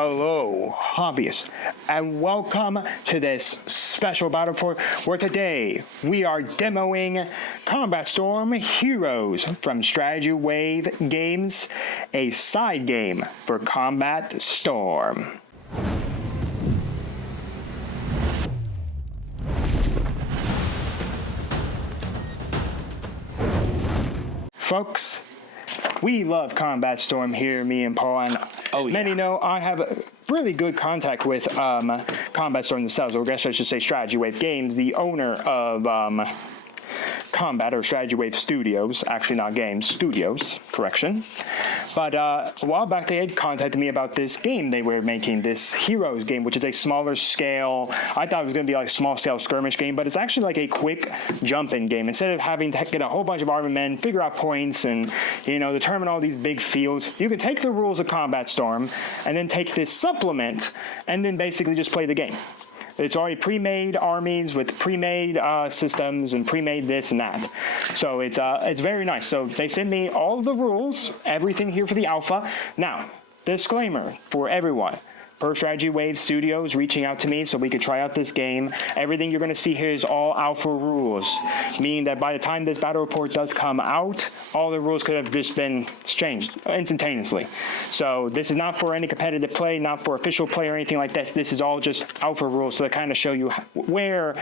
Hello, hobbyists, and welcome to this special battle report where today we are demoing Combat Storm Heroes from Strategy Wave Games, a side game for Combat Storm. Folks, we love Combat Storm here, me and Paul, and many know I have really good contact with Combat Storm themselves, or I guess I should say Strategy Wave Games, the owner of Combat or Strategy Wave Studios, actually not games, studios, correction. But a while back they had contacted me about this game they were making, this Heroes game, which is a smaller scale. I thought it was going to be like a small scale skirmish game, but it's actually like a quick jump-in game. Instead of having to get a whole bunch of army men, figure out points, and determine all these big fields, you can take the rules of Combat Storm and then take this supplement and then basically just play the game. It's already pre-made armies with pre-made systems and pre-made this and that. So it's very nice. So they sent me all of the rules, everything here for the alpha. Now, disclaimer for everyone. Per Strategy Wave Studios reaching out to me so we could try out this game. Everything you're going to see here is all alpha rules, meaning that by the time this battle report does come out, all the rules could have just been changed instantaneously. So this is not for any competitive play, not for official play or anything like that. This is all just alpha rules to kind of show you where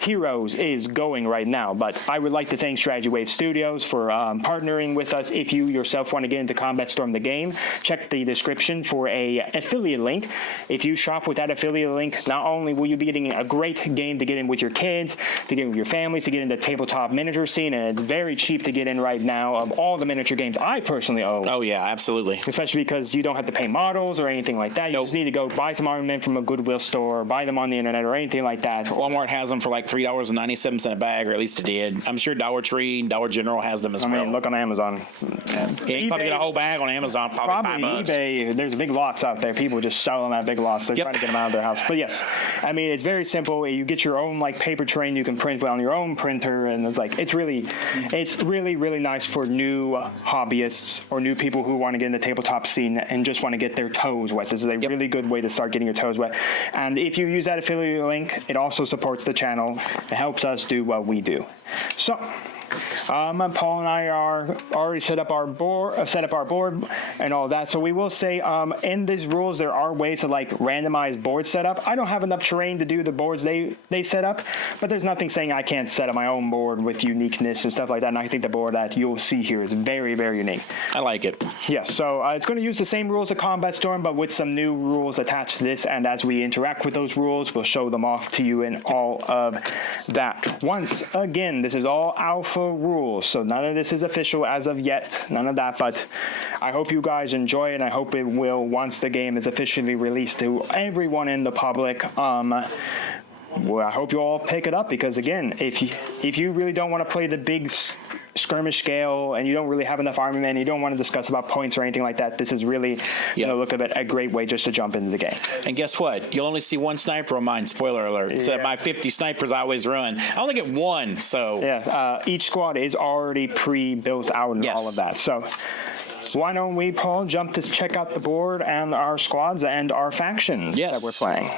Heroes is going right now. But I would like to thank Strategy Wave Studios for partnering with us. If you yourself want to get into Combat Storm the game, check the description for a affiliate link. If you shop with that affiliate link, not only will you be getting a great game to get in with your kids, to get in with your families, to get into the tabletop miniature scene, and it's very cheap to get in right now of all the miniature games I personally own. Oh yeah, absolutely. Especially because you don't have to pay models or anything like that. You just need to go buy some armament from a Goodwill store, buy them on the internet or anything like that. Walmart has them for like $3.97 a bag, or at least it did. I'm sure Dollar Tree and Dollar General has them as well. I mean, look on Amazon. Yeah, you can probably get a whole bag on Amazon, probably $5. eBay, there's big lots out there. People just sell them at big lots. They're trying to get them out of their house. But yes, I mean, it's very simple. You get your own like paper train you can print on your own printer, and it's really nice for new hobbyists or new people who want to get in the tabletop scene and just want to get their toes wet. This is a really good way to start getting your toes wet. And if you use that affiliate link, it also supports the channel. It helps us do what we do. So, Paul and I are already set up our board and all that. So we will say in these rules there are ways to like randomize board setup. I don't have enough terrain to do the boards they set up, but there's nothing saying I can't set up my own board with uniqueness and stuff like that. And I think the board that you'll see here is very, very unique. I like it. Yes. So it's going to use the same rules of Combat Storm, but with some new rules attached to this. And as we interact with those rules, we'll show them off to you in all of that. Once again, this is all alpha rules, so none of this is official as of yet, none of that, but I hope you guys enjoy it, and I hope it will once the game is officially released to everyone in the public. Well, I hope you all pick it up, because again, if you really don't want to play the big skirmish scale and you don't really have enough army men, you don't want to discuss about points or anything like that, this is really look at it a great way just to jump into the game. And guess what, you'll only see one sniper on mine, spoiler alert. So my 50 snipers I always run, I only get one. So yes, each squad is already pre-built out and all of that. So why don't we, Paul, jump to check out the board and our squads and our factions that we're playing.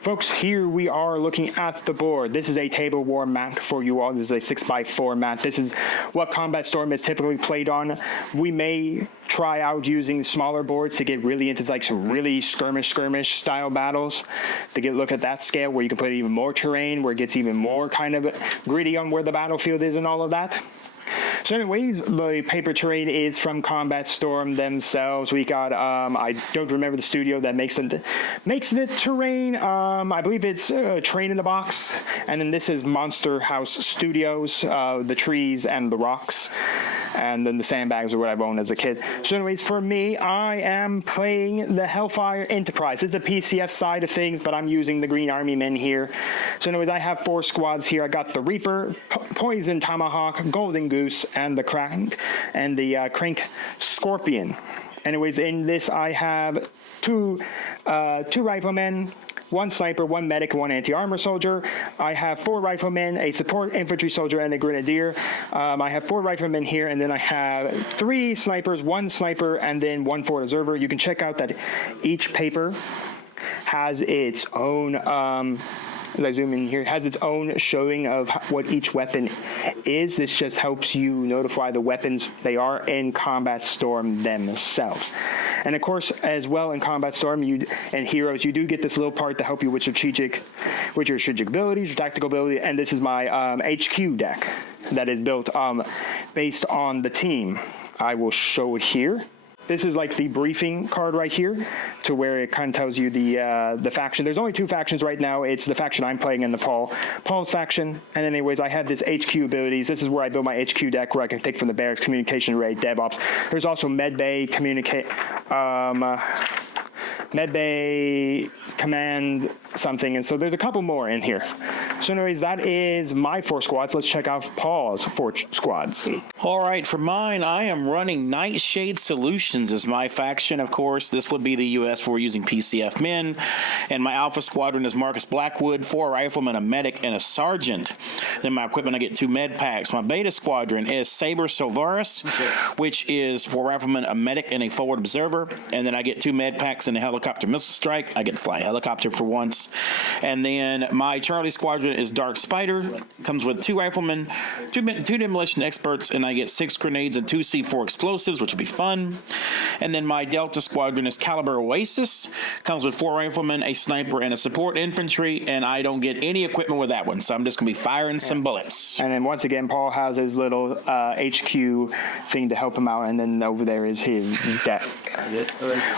Folks, here we are looking at the board. This is a table war map for you all. This is a 6x4 map. This is what Combat Storm is typically played on. We may try out using smaller boards to get really into like some really skirmish style battles, to get a look at that scale where you can put even more terrain, where it gets even more kind of gritty on where the battlefield is and all of that. So anyways, the paper terrain is from Combat Storm themselves. We got, I don't remember the studio that makes the terrain. I believe it's Train in the Box. And then this is Monster House Studios, the trees and the rocks. And then the sandbags are what I've owned as a kid. So anyways, for me, I am playing the Hellfire Enterprises. It's the PCF side of things, but I'm using the Green Army men here. So anyways, I have 4 squads here. I got the Reaper, Poison Tomahawk, Golden Goose, and the Crank Scorpion. Anyways, in this I have two riflemen, 1 sniper, 1 medic, 1 anti-armor soldier. I have 4 riflemen, a support infantry soldier, and a grenadier. I have 4 riflemen here, and then I have 3 snipers, 1 sniper, and then 1 forward observer. You can check out that each paper has its own, as I zoom in here, has its own showing of what each weapon is. This just helps you notify the weapons they are in Combat Storm themselves. And of course, as well in Combat Storm and Heroes, you do get this little part to help you with your strategic abilities, your tactical ability, and this is my HQ deck that is built based on the team. I will show it here. This is like the briefing card right here, to where it kind of tells you the faction. There's only 2 factions right now. It's the faction I'm playing and the Paul's faction. And anyways, I have this HQ abilities. This is where I build my HQ deck, where I can take from the barracks, communication rate, DevOps. There's also medbay, medbay, command something, and so there's a couple more in here. So anyways, that is my 4 squads. Let's check out Paul's 4 squads. All right, for mine, I am running Nightshade Solutions as my faction. Of course, this would be the U.S. for using PCF men, and my Alpha Squadron is Marcus Blackwood, 4 riflemen, a medic, and a sergeant. Then my equipment, I get 2 med packs. My Beta Squadron is Saber Silvaris, which is 4 riflemen, a medic, and a forward observer. And then I get 2 med packs and a helicopter missile strike. I get to fly a helicopter for once. And then my Charlie Squadron is Dark Spider. Comes with 2 riflemen, 2 demolition experts, and I get 6 grenades and 2 C4 explosives, which will be fun. And then my Delta Squadron is Caliber Oasis. Comes with 4 riflemen, a sniper, and a support infantry, and I don't get any equipment with that one, so I'm just going to be firing some bullets. And then once again, Paul has his little HQ thing to help him out, and then over there is his deck.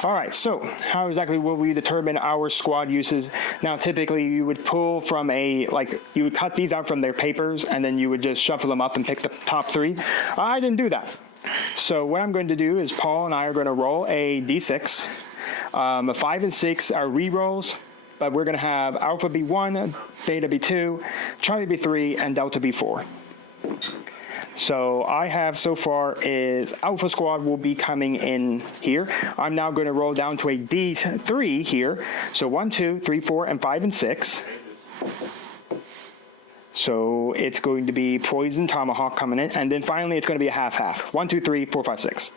All right, so how exactly will we determine our squad uses? Now, typically, you would pull from you would cut these out from their papers, and then you would just shuffle them up and pick the top 3. I didn't do that. So what I'm going to do is Paul and I are going to roll a D6. 5 and 6 are re-rolls, but we're going to have Alpha be 1, Beta be 2, Charlie be 3, and Delta be 4. So I have so far is Alpha Squad will be coming in here. I'm now going to roll down to a D3 here. So 1, 2, 3, 4, and 5 and 6. So it's going to be Poison Tomahawk coming in. And then finally it's going to be a half-half. 1, 2, 3, 4, 5, 6.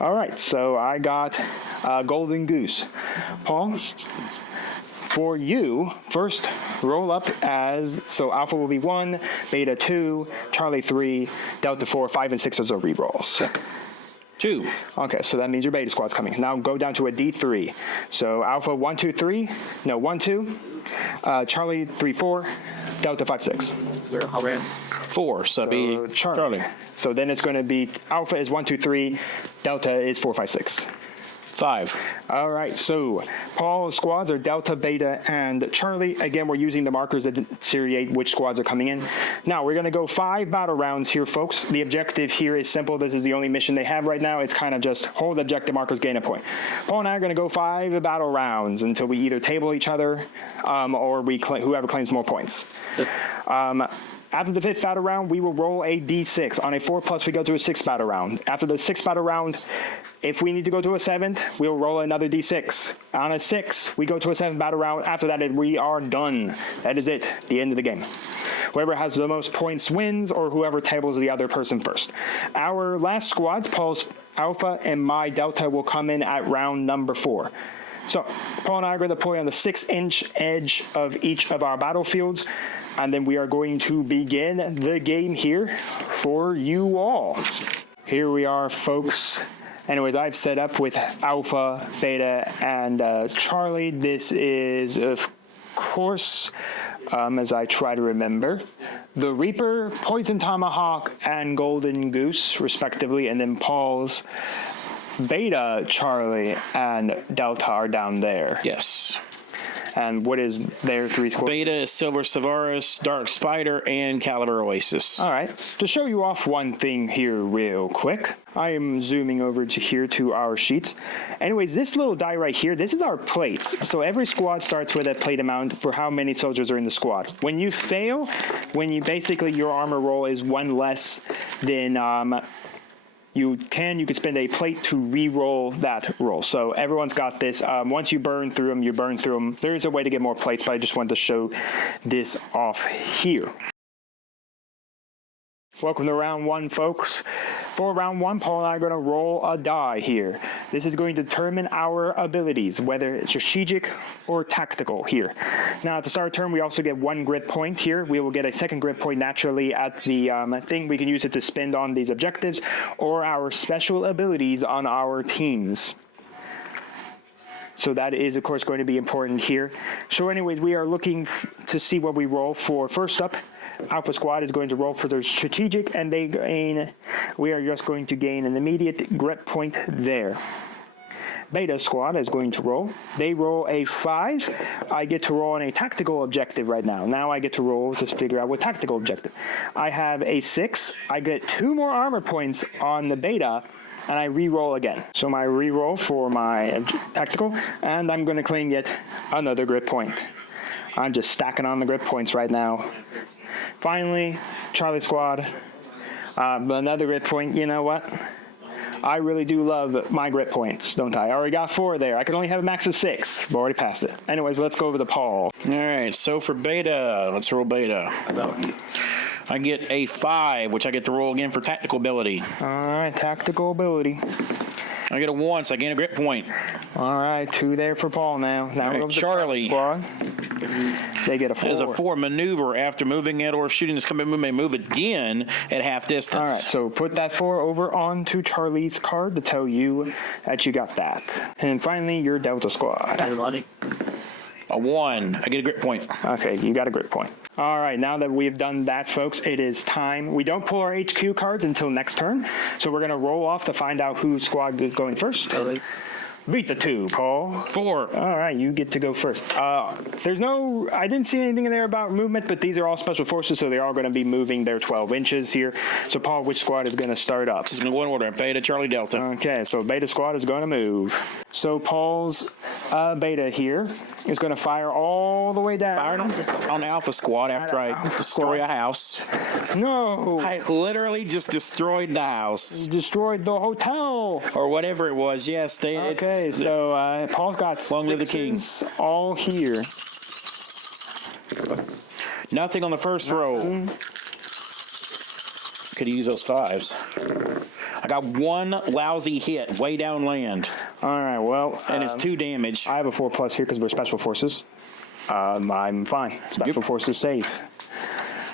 All right, so I got Golden Goose. Paul? For you, first roll up as, so Alpha will be 1, Beta 2, Charlie 3, Delta 4, 5 and 6 are re-rolls. 2. Okay, so that means your Beta Squad's coming. Now go down to a D3. So Alpha 1, 2, 3, no, 1, 2, Charlie 3, 4, Delta 5, 6. 4, so that'd be Charlie. So then it's going to be Alpha is 1, 2, 3, Delta is 4, 5, 6. 5. All right, so Paul's squads are Delta, Beta, and Charlie. Again, we're using the markers that seriate which squads are coming in. Now, we're going to go 5 battle rounds here, folks. The objective here is simple. This is the only mission they have right now. It's kind of just hold objective markers, gain a point. Paul and I are going to go 5 battle rounds until we either table each other or whoever claims more points. After the 5th battle round, we will roll a D6. On a 4+, we go to a 6th battle round. After the 6th battle round, if we need to go to a 7th, we'll roll another D6. On a 6, we go to a 7th battle round. After that, we are done. That is it, the end of the game. Whoever has the most points wins, or whoever tables the other person first. Our last squads, Paul's Alpha and my Delta, will come in at round number 4. So, Paul and I are going to deploy on the 6-inch edge of each of our battlefields, and then we are going to begin the game here for you all. Here we are, folks. Anyways, I've set up with Alpha, Beta, and Charlie. This is, of course, as I try to remember, the Reaper, Poison Tomahawk, and Golden Goose, respectively, and then Paul's Beta, Charlie, and Delta are down there. Yes. And what is their 3 squads? Beta is Silver Silvaris, Dark Spider, and Caliber Oasis. All right. To show you off one thing here real quick, I am zooming over to here to our sheets. Anyways, this little die right here, this is our plates. So every squad starts with a plate amount for how many soldiers are in the squad. When you fail, basically your armor roll is 1 less than you could spend a plate to re-roll that roll. So everyone's got this. Once you burn through them, you burn through them. There is a way to get more plates, but I just wanted to show this off here. Welcome to round one, folks. For round one, Paul and I are going to roll a die here. This is going to determine our abilities, whether it's strategic or tactical here. Now, at the start of turn, we also get 1 grit point here. We will get a 2nd grit point naturally at the thing. We can use it to spend on these objectives or our special abilities on our teams. So that is, of course, going to be important here. So anyways, we are looking to see what we roll for. First up, Alpha Squad is going to roll for their strategic, and we are just going to gain an immediate grit point there. Beta Squad is going to roll. They roll a 5. I get to roll on a tactical objective right now. Now I get to roll to figure out what tactical objective. I have a 6. I get 2 more armor points on the Beta, and I re-roll again. So my re-roll for my tactical, and I'm going to claim yet another grit point. I'm just stacking on the grit points right now. Finally, Charlie Squad, another grit point. You know what? I really do love my grit points, don't I? I already got 4 there. I can only have a max of 6. I've already passed it. Anyways, let's go over to Paul. All right, so for Beta, let's roll Beta. I get a 5, which I get to roll again for tactical ability. All right, tactical ability. I get a 1, so I gain a grit point. All right, 2 there for Paul now. Now All right, Charlie. Squad. They get a 4. There's a 4 maneuver after moving it or shooting this combat may move again at half distance. All right, so put that 4 over onto Charlie's card to tell you that you got that. And finally, your Delta Squad. A 1. I get a grit point. Okay, you got a grit point. All right, now that we've done that, folks, it is time. We don't pull our HQ cards until next turn, so we're going to roll off to find out whose squad is going first. Beat the 2, Paul. 4. All right, you get to go first. I didn't see anything in there about movement, but these are all special forces, so they're all going to be moving their 12 inches here. So, Paul, which squad is going to start up? This is going to go in order. Beta, Charlie, Delta. Okay, so Beta Squad is going to move. So, Paul's Beta here is going to fire all the way down. Fired on Alpha Squad after I destroy a house. No! I literally just destroyed the house. You destroyed the hotel! Or whatever it was, yes. Okay, so Paul's got Long live the king. All here. Nothing on the first roll. Could use those 5s. I got 1 lousy hit way down land. All right, well. And it's 2 damage. I have a 4+ here because we're special forces. I'm fine. Special forces safe.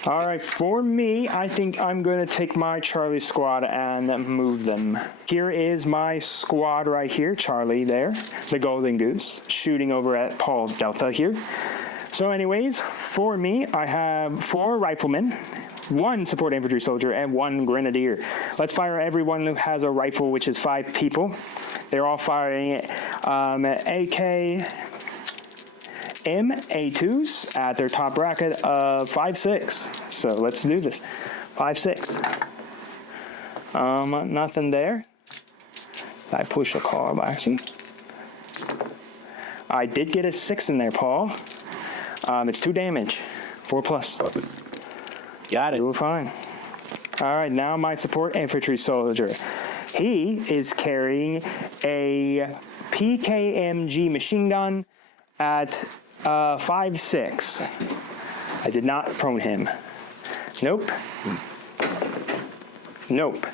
All right, for me, I think I'm going to take my Charlie squad and move them. Here is my squad right here, Charlie there, the Golden Goose, shooting over at Paul's Delta here. So anyways, for me, I have 4 riflemen, 1 support infantry soldier, and 1 grenadier. Let's fire everyone who has a rifle, which is 5 people. They're all firing AK M-A2s at their top bracket of 5.6. So let's do this. 5.6. Nothing there. I push a card, actually. I did get a 6 in there, Paul. It's 2 damage. 4+. Got it. You were fine. All right, now my support infantry soldier. He is carrying a PKMG machine gun at 5.6. I did not prone him. Nope. Nope.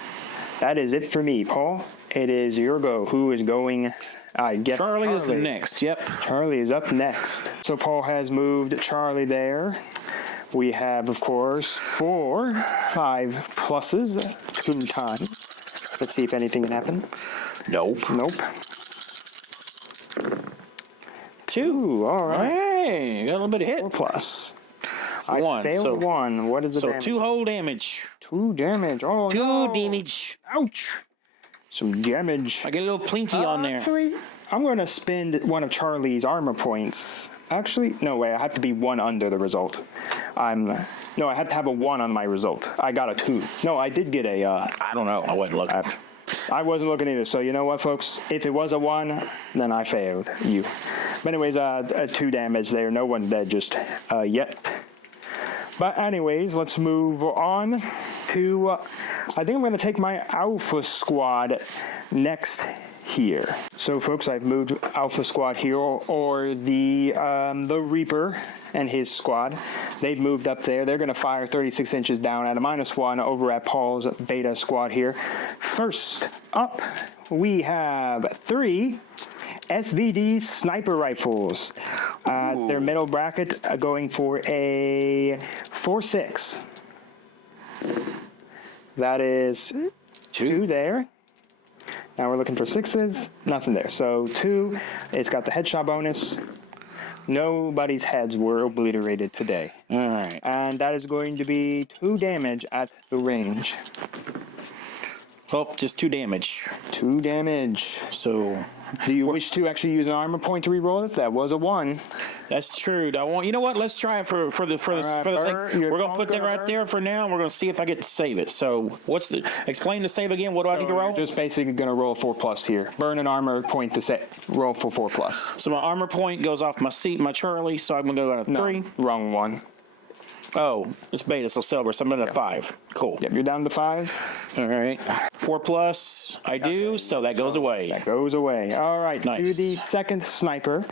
That is it for me, Paul. It is your go. Who is going? I guess Charlie is the next. Yep. Charlie is up next. So Paul has moved Charlie there. We have, of course, 4 5+ 2 times. Let's see if anything can happen. Nope. Nope. 2. All right. Hey, you got a little bit of hit. 4+. 1. I failed 1. What is the damage? 2 whole damage. 2 damage. Oh, 2 no. damage. Ouch. Some damage. I get a little plinky on there. Actually, I'm going to spend one of Charlie's armor points. Actually, no way. I have to be 1 under the result. No, I have to have a 1 on my result. I got a 2. No, I did get a... I don't know. I wasn't looking. I wasn't looking either. So you know what, folks? If it was a 1, then I failed you. But anyways, 2 damage there. No one's dead just yet. But anyways, let's move on. to, I think I'm going to take my Alpha Squad next here. So folks, I've moved Alpha Squad here, or the Reaper and his squad. They've moved up there. They're going to fire 36 inches down at a -1 over at Paul's Beta Squad here. First up, we have 3 SVD sniper rifles. Their middle bracket going for a 4.6. That is 2 there. Now we're looking for 6s. Nothing there. So 2. It's got the headshot bonus. Nobody's heads were obliterated today. All right. And that is going to be 2 damage at the range. Oh, just 2 damage. 2 damage. So, do you wish to actually use an armor point to reroll it? That was a 1. That's true. You know what? Let's try it for the sake. We're gonna put that right there for now. We're gonna see if I get to save it. So, explain the save again? What do I need to roll? You're just basically gonna roll 4+ here. Burn an armor point to roll for 4+. So my armor point goes off my seat, my Charlie. So I'm gonna go down to 3. Wrong one. Oh, it's beta, so silver. So I'm at 5. Cool. Yep, you're down to 5. All right. 4+. I do. So that goes away. That goes away. All right. Nice. To the second sniper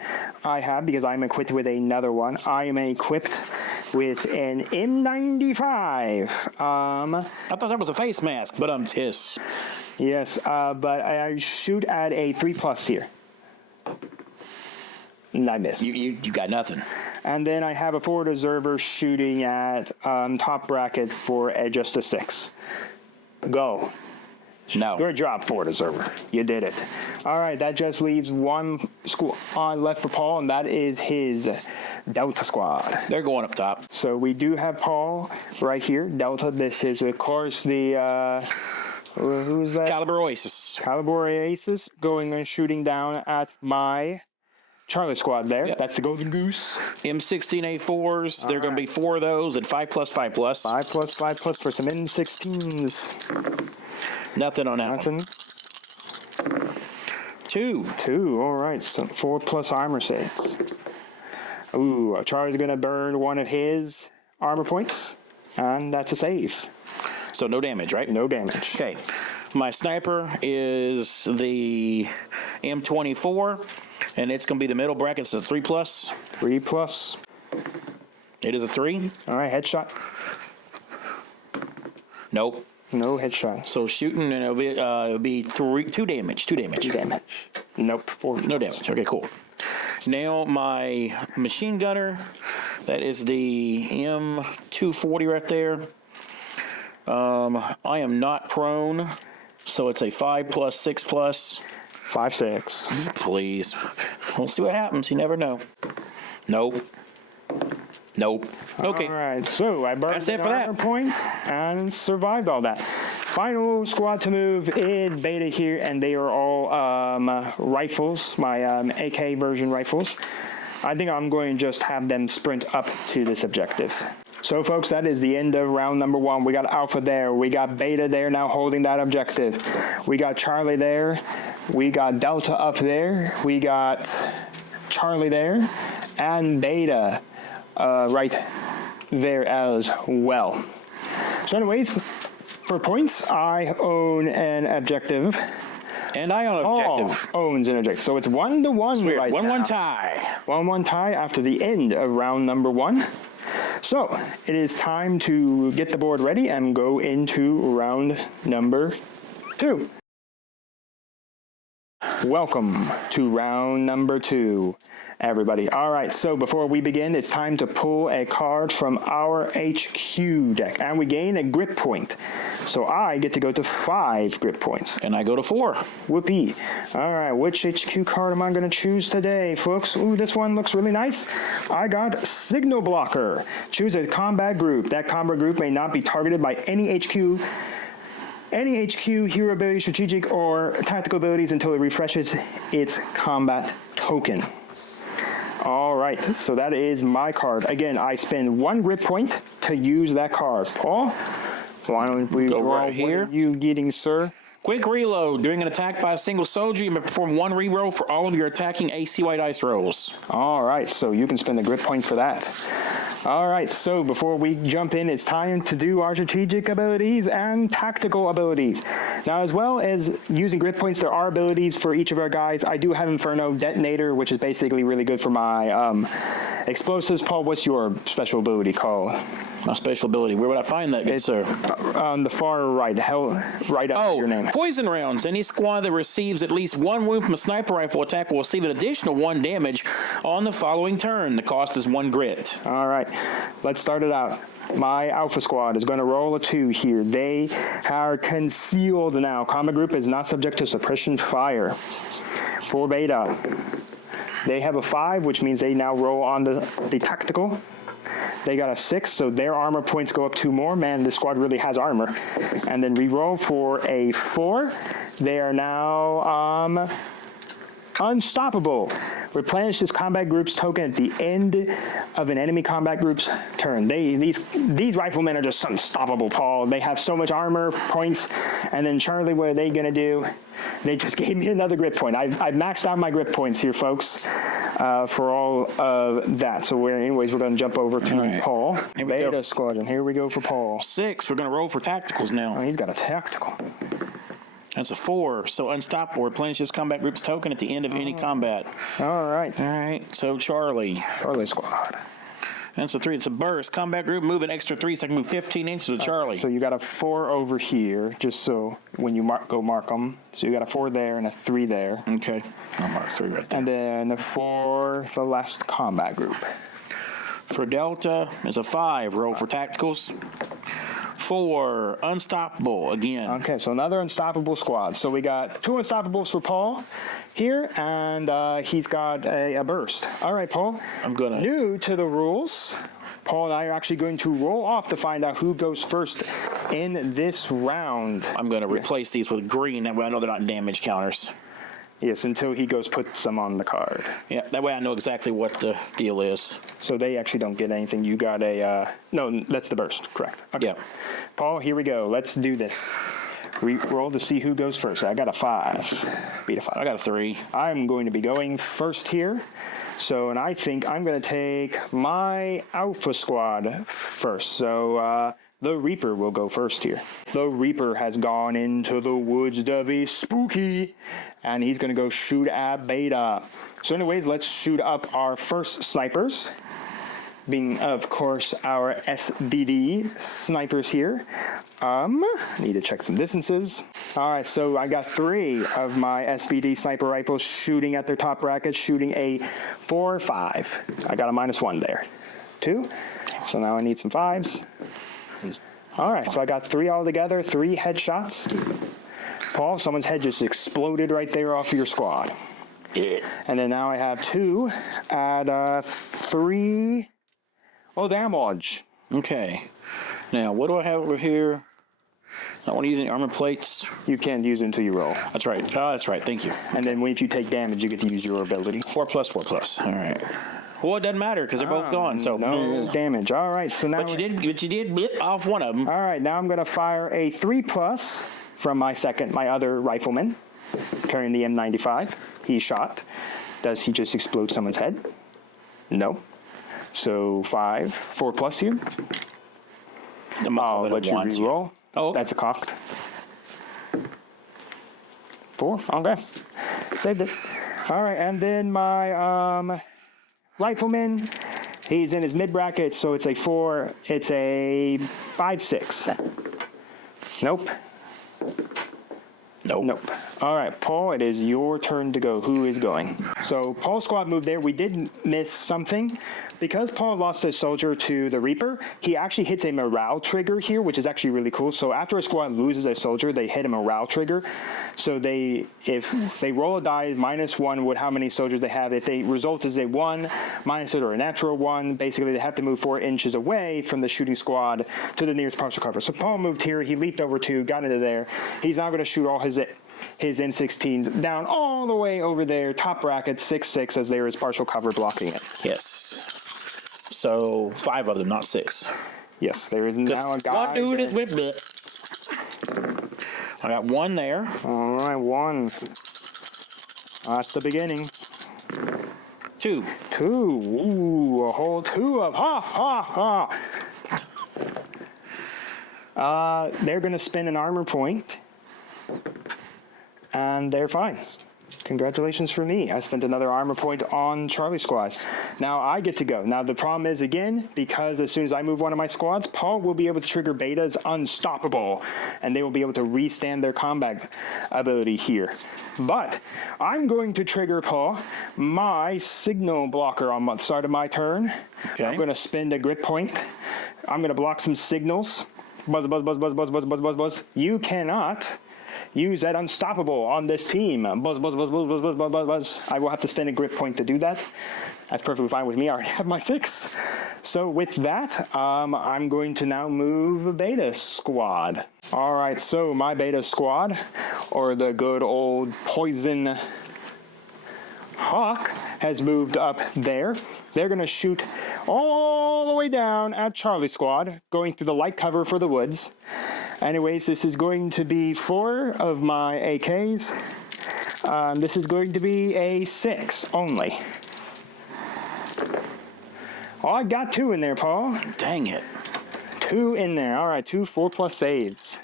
I have, because I'm equipped with another one. I am equipped with an M95. I thought that was a face mask, but I'm tis. Yes, but I shoot at a 3+ here. And I missed. You got nothing. And then I have a forward observer shooting at top bracket for just a 6. Go. No. Good job, forward observer. You did it. All right, that just leaves 1 squad left for Paul, and that is his Delta Squad. They're going up top. So we do have Paul right here, Delta. This is, of course, the... who is that? Caliber Oasis. Caliber Oasis going and shooting down at my Charlie Squad there. Yep. That's the Golden Goose. M16A4s. There are going to be 4 of those at 5+, 5+. 5+, 5+ for some M16s. Nothing on that. Nothing. 2. 2. All right. So 4+ armor saves. Ooh, Charlie's going to burn one of his armor points, and that's a save. So no damage, right? No damage. Okay. My sniper is the M24. And it's going to be the middle bracket, so 3+. 3+. It is a 3. All right, headshot. Nope. No headshot. So shooting, and it'll be 2 damage. 2 damage. 2 damage. Nope. 4. No damage. Okay, cool. Now my machine gunner, that is the M240 right there. I am not prone, so it's a 5+, 6+. 5-6. Please. We'll see what happens. You never know. Nope. Nope. Okay. All right. So I burned the armor point and survived all that. Final squad to move is Beta here, and they are all rifles, my AK version rifles. I think I'm going to just have them sprint up to this objective. So, folks, that is the end of round number 1. We got Alpha there. We got Beta there now holding that objective. We got Charlie there. We got Delta up there. We got Charlie there. And Beta right there as well. So, anyways, for points, I own an objective. And I own an objective. Owns an objective. So, it's 1-1 right now. 1-1 tie. 1-1 tie after the end of round number 1. So, it is time to get the board ready and go into round number 2. Welcome to round number 2, everybody. All right, so before we begin, it's time to pull a card from our HQ deck, and we gain a grip point. So I get to go to 5 grip points. And I go to 4. Whoopee. All right, which HQ card am I going to choose today, folks? Ooh, this one looks really nice. I got Signal Blocker. Choose a combat group. That combat group may not be targeted by any HQ, hero ability, strategic, or tactical abilities until it refreshes its combat token. All right, so that is my card. Again, I spend 1 grip point to use that card. Paul, why don't we go right here? What are you getting, sir? Quick reload. During an attack by a single soldier, you may perform 1 reroll for all of your attacking AC white dice rolls. All right, so you can spend a grip point for that. All right, so before we jump in, it's time to do our strategic abilities and tactical abilities. Now, as well as using grit points, there are abilities for each of our guys. I do have Inferno Detonator, which is basically really good for my explosives. Paul, what's your special ability called? My special ability. Where would I find that, good sir? On the far right, right up your name. Poison rounds. Any squad that receives at least 1 wound from a sniper rifle attack will receive an additional 1 damage on the following turn. The cost is 1 grit. All right, let's start it out. My Alpha Squad is going to roll a 2 here. They are concealed now. Combat group is not subject to suppression fire. For Beta, they have a 5, which means they now roll on the tactical. They got a 6, so their armor points go up 2 more. Man, this squad really has armor. And then we roll for a 4. They are now unstoppable. Replenish this combat group's token at the end of an enemy combat group's turn. These riflemen are just unstoppable, Paul. They have so much armor points. And then Charlie, what are they going to do? They just gave me another grit point. I've maxed out my grit points here, folks, for all of that. So anyways, we're going to jump over to Paul. Beta Squadron. Here we go for Paul. 6. We're going to roll for tacticals now. Oh, he's got a tactical. That's a 4. So unstoppable. Replenish this combat group's token at the end of any combat. All right. All right. So Charlie Squad. That's a 3. It's a burst. Combat group move an extra 3 so I can move 15 inches with Charlie. So you got a 4 over here, just so when you mark them. So you got a 4 there and a 3 there. Okay. I'll mark 3 right there. And then for the last combat group. For Delta, it's a 5. Roll for tacticals. 4. Unstoppable again. Okay, so another unstoppable squad. So we got 2 unstoppables for Paul here, and he's got a burst. All right, Paul. I'm gonna. New to the rules, Paul and I are actually going to roll off to find out who goes first in this round. I'm going to replace these with green. That way I know they're not damage counters. Yes, until he goes put some on the card. Yeah, that way I know exactly what the deal is. So they actually don't get anything. You got a, no, that's the burst, correct. Okay. Yeah. Paul, here we go. Let's do this. We roll to see who goes first. I got a 5. Beat a 5. I got a 3. I'm going to be going first here. So, and I think I'm going to take my Alpha Squad first. So, the Reaper will go first here. The Reaper has gone into the woods to be spooky, and he's going to go shoot at Beta. So anyways, let's shoot up our first snipers, being, of course, our SBD snipers here. Need to check some distances. All right, so I got 3 of my SBD sniper rifles shooting at their top brackets, shooting a 4 or 5. I got a -1 there. 2. So now I need some 5s. All right, so I got 3 altogether, 3 headshots. Paul, someone's head just exploded right there off of your squad. Yeah. And then now I have 2 at 3 damage. Okay. Now, what do I have over here? I want to use any armor plates. You can't use it until you roll. That's right. Oh, that's right. Thank you. And then if you take damage, you get to use your ability. 4+, 4+. All right. Well, it doesn't matter because they're both gone. So no damage. All right. So now. But you did blip off one of them. All right. Now I'm going to fire a 3+ from my other rifleman, carrying the M95. He's shot. Does he just explode someone's head? No. So 4+ here. I'll let you re-roll. Oh, that's a cocked. 4. Okay. Saved it. All right. And then my rifleman, he's in his mid bracket, so it's a 4. It's a 5/6. Nope. Nope. All right, Paul, it is your turn to go. Who is going? So Paul's squad moved there. We did miss something. Because Paul lost his soldier to the Reaper, he actually hits a morale trigger here, which is actually really cool. So after a squad loses a soldier, they hit a morale trigger. So if they roll a die, -1 with how many soldiers they have. If the result is a 1, minus it, or a natural 1, basically they have to move 4 inches away from the shooting squad to the nearest partial cover. So Paul moved here. He leaped over 2, got into there. He's now going to shoot all his M16s down all the way over there, top bracket, 6/6, as there is partial cover blocking it. Yes. So 5 of them, not 6. Yes, there is now a guy. What dude is with it? I got 1 there. All right, 1. That's the beginning. 2. Ooh, a whole 2 of they're going to spend an armor point, and they're fine. Congratulations for me. I spent another armor point on Charlie's squad. Now I get to go. Now the problem is, again, because as soon as I move one of my squads, Paul will be able to trigger Beta's Unstoppable, and they will be able to restand their combat ability here. But I'm going to trigger, Paul, my signal blocker on the start of my turn. Okay. I'm going to spend a grit point. I'm going to block some signals. Buzz, buzz, buzz, buzz, buzz, buzz, buzz, buzz, buzz. You cannot use that Unstoppable on this team. Buzz, buzz, buzz, buzz, buzz, buzz, buzz, buzz, buzz. I will have to spend a grit point to do that. That's perfectly fine with me. I already have my 6. So with that, I'm going to now move Beta squad. All right, so my Beta squad, or the good old Poison Hawk, has moved up there. They're going to shoot all the way down at Charlie's squad, going through the light cover for the woods. Anyways, this is going to be 4 of my AKs. This is going to be a 6 only. Oh, I got 2 in there, Paul. Dang it. 2 in there. All right, 2 4+ saves.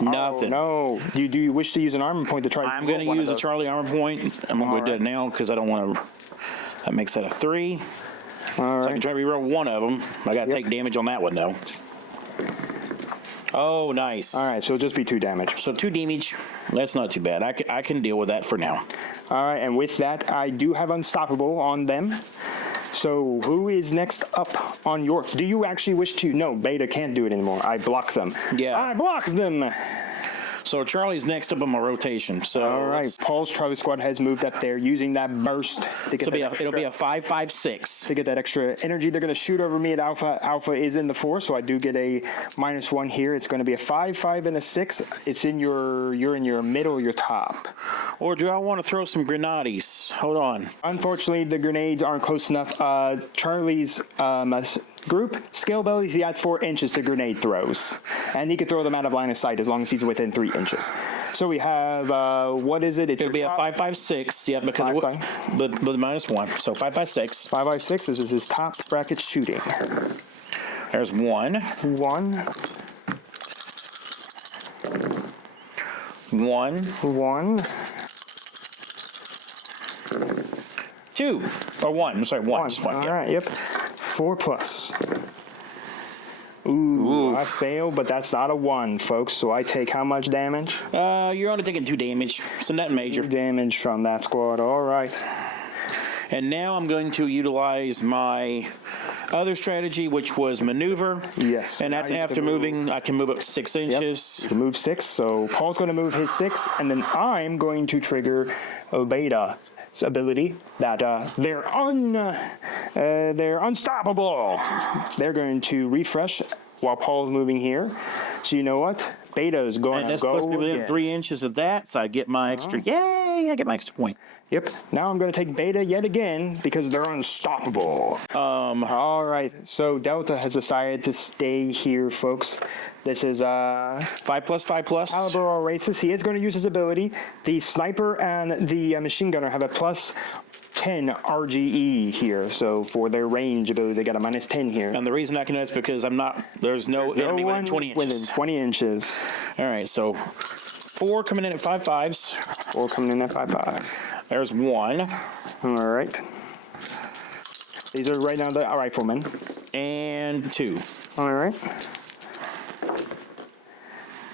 Nothing. Oh, no. Do you wish to use an armor point to try? I'm going to use a Charlie armor point. I'm going to do it now because I don't want to. That makes that a 3. All So I right. can try to reroll one of them. I got to take damage on that one though. Oh, nice. All right, so it'll just be 2 damage. So 2 damage. That's not too bad. I can deal with that for now. All right, and with that, I do have Unstoppable on them. So who is next up on yours? Do you actually wish to? No, Beta can't do it anymore. I block them. Yeah. I block them. So Charlie's next up on my rotation. So All right, Paul's Charlie squad has moved up there using that burst to get it'll be a 5-5-6. to get that extra energy. They're going to shoot over me at Alpha. Alpha is in the 4, so I do get a -1 here. It's going to be a 5-5 and a 6. It's in you're in your middle or your top. Or do I want to throw some grenades? Hold on. Unfortunately, the grenades aren't close enough. Charlie's group skill abilities, he adds 4 inches to grenade throws, and he can throw them out of line of sight as long as he's within 3 inches. So we have what is it? It'll be a 5-5-6. Yeah, because it would, but -1. So 5-5-6. 5-5-6. This is his top bracket shooting. There's 1. 1. 1. 1. 2. Or 1. I'm sorry, 1. Just 1. All Yeah. right. Yep. 4+. Ooh, I failed, but that's not a 1, folks. So I take how much damage? You're only taking 2 damage. So not major. 2 damage from that squad. All right. And now I'm going to utilize my other strategy, which was maneuver. Yes. And that's Now you after can move. moving. I can move up 6 inches. You can move 6. So Paul's going to move his 6, and then I'm going to trigger a Beta's ability that they're unstoppable. They're going to refresh while Paul's moving here. So you know what? Beta is going And to this go puts me within again. 3 inches of that, so I get my extra. Yay! I get my extra point. Yep. Now I'm going to take Beta yet again because they're unstoppable. All right. So Delta has decided to stay here, folks. This is 5+5+. Caliber races. He is going to use his ability. The sniper and the machine gunner have a +10 RGE here. So for their range ability, they got a -10 here. And the reason I can know is because there's no enemy within 20 inches. Within 20 inches. All right, so 4 coming in at 5.5s. 4 coming in at 5.5. There's 1. All right. These are right now the riflemen. And 2. All right.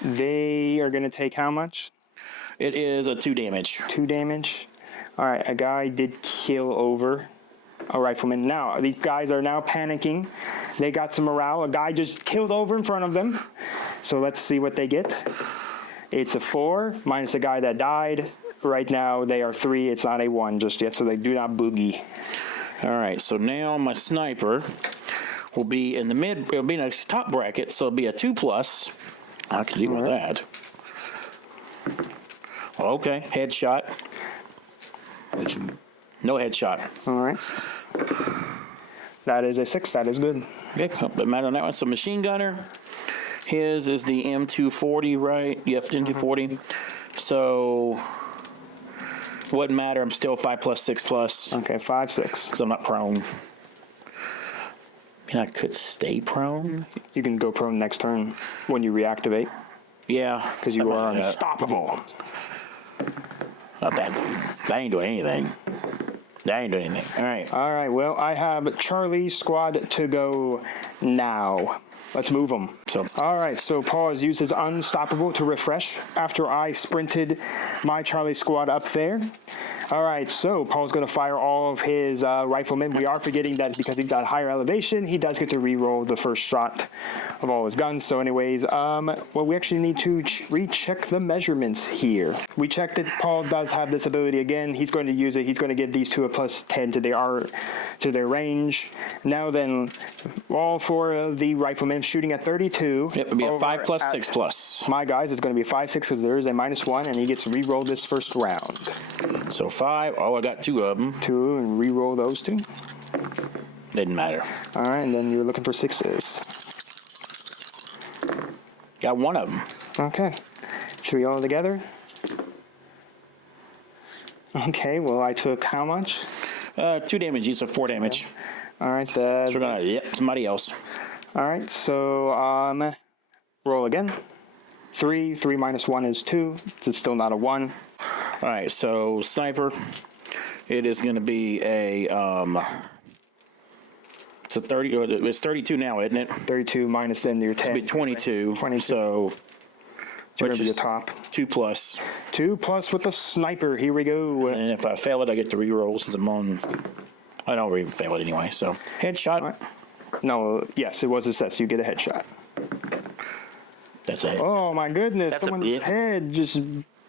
They are going to take how much? It is a 2 damage. 2 damage. All right, a guy did kill over a rifleman. Now, these guys are now panicking. They got some morale. A guy just killed over in front of them. So let's see what they get. It's a 4 minus the guy that died. Right now, they are 3. It's not a 1 just yet, so they do not boogie. All right, so now my sniper will be in the it'll be in the top bracket, so it'll be a 2+. I can deal with that. Okay, headshot. No headshot. All right. That is a 6. That is good. Okay, but matter on that one. So machine gunner, his is the M240, right? Yep, M240. So Wouldn't matter. I'm still 5+, 6+. Okay, 5, 6. Because I'm not prone. I mean, I could stay prone. You can go prone next turn when you reactivate. Yeah. Because you are unstoppable. Not that. That ain't doing anything. That ain't doing anything. All right. All right, well, I have Charlie squad to go now. Let's move them. All right, so Paul has used his unstoppable to refresh after I sprinted my Charlie squad up there. All right, so Paul's going to fire all of his riflemen. We are forgetting that because he's got higher elevation, he does get to re-roll the first shot of all his guns. So anyways, well, we actually need to recheck the measurements here. We checked that Paul does have this ability again. He's going to use it. He's going to give these two a +10 to their range. Now then, all four of the riflemen shooting at 32. It would be a 5+, 6+. My guys is going to be 5, 6 because there is a -1, and he gets to re-roll this first round. So 5. Oh, I got 2 of them. 2, and re-roll those 2. Didn't matter. All right, and then you're looking for 6s. Got 1 of them. Okay. Should we all together? Okay, well, I took how much? 2 damage each, so 4 damage. All right, So we're gonna somebody else. all right, so roll again. 3 -1 is 2. It's still not a 1. All right, so sniper, it is going to be a it's a 30. It's 32 now, isn't it? 32 minus then your 10. It's be 22. 22. So Which which is is the top. 2+. 2+ with the sniper. Here we go. And if I fail it, I get to re-roll since I'm on. I don't really fail it anyway. So headshot. Right. No, yes, it was a success. You get a headshot. That's it. Oh my goodness! That's a Someone's bit. head just